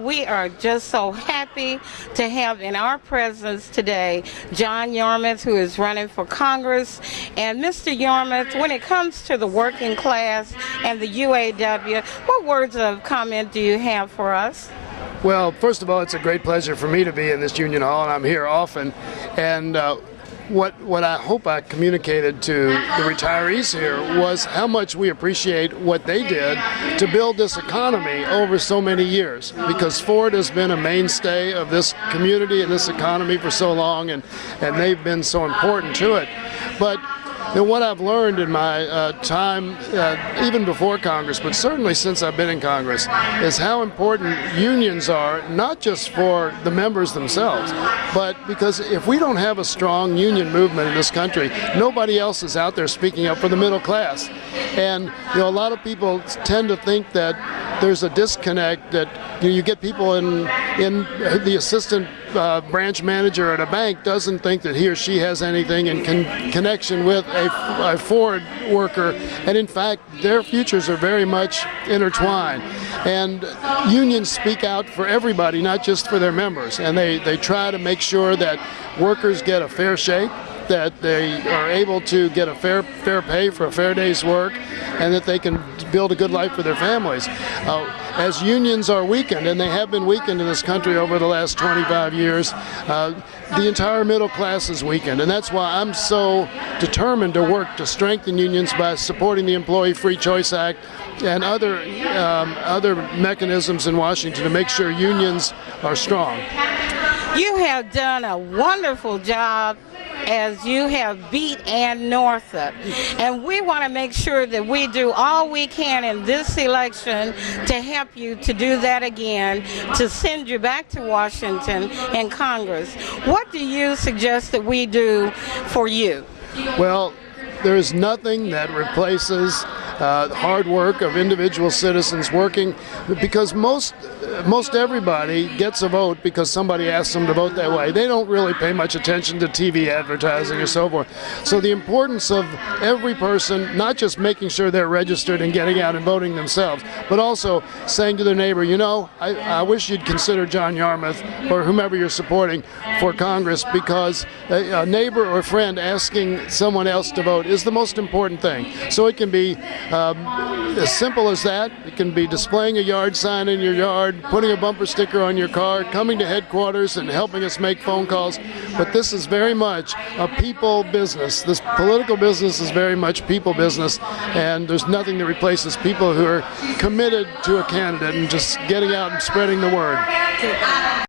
We are just so happy to have in our presence today John Yarmouth, who is running for Congress. And Mr. Yarmouth, when it comes to the working class and the UAW, what words of comment do you have for us? Well, first of all, it's a great pleasure for me to be in this union hall, and I'm here often. And what I hope I communicated to the retirees here was how much we appreciate what they did to build this economy over so many years, because Ford has been a mainstay of this community and this economy for so long, and they've been so important to it. But what I've learned in my time, even before Congress, but certainly since I've been in Congress, is how important unions are, not just for the members themselves, but because if we don't have a strong union movement in this country, nobody else is out there speaking up for the middle class. And a lot of people tend to think that there's a disconnect, that you get people in the assistant branch manager at a bank doesn't think that he or she has anything in connection with a Ford worker, and in fact their futures are very much intertwined. And unions speak out for everybody, not just for their members, and they try to make sure that workers get a fair shake, that they are able to get a fair pay for a fair day's work, and that they can build a good life for their families. As unions are weakened, and they have been weakened in this country over the last 25 years, the entire middle class is weakened, and that's why I'm so determined to work to strengthen unions by supporting the Employee Free Choice Act and other mechanisms in Washington to make sure unions are strong. You have done a wonderful job as you have beat Ann Northup, and we want to make sure that we do all we can in this election to help you to do that again, to send you back to Washington and Congress. What do you suggest that we do for you? Well, there is nothing that replaces the hard work of individual citizens working, because most everybody gets a vote because somebody asks them to vote that way. They don't really pay much attention to TV advertising or so forth. So the importance of every person, not just making sure they're registered and getting out and voting themselves, but also saying to their neighbor, I wish you'd consider John Yarmouth or whomever you're supporting for Congress, because a neighbor or friend asking someone else to vote is the most important thing. So it can be as simple as that. It can be displaying a yard sign in your yard, putting a bumper sticker on your car, coming to headquarters and helping us make phone calls. But this is very much a people business. This political business is very much people business, and there's nothing that replaces people who are committed to a candidate and just getting out and spreading the word.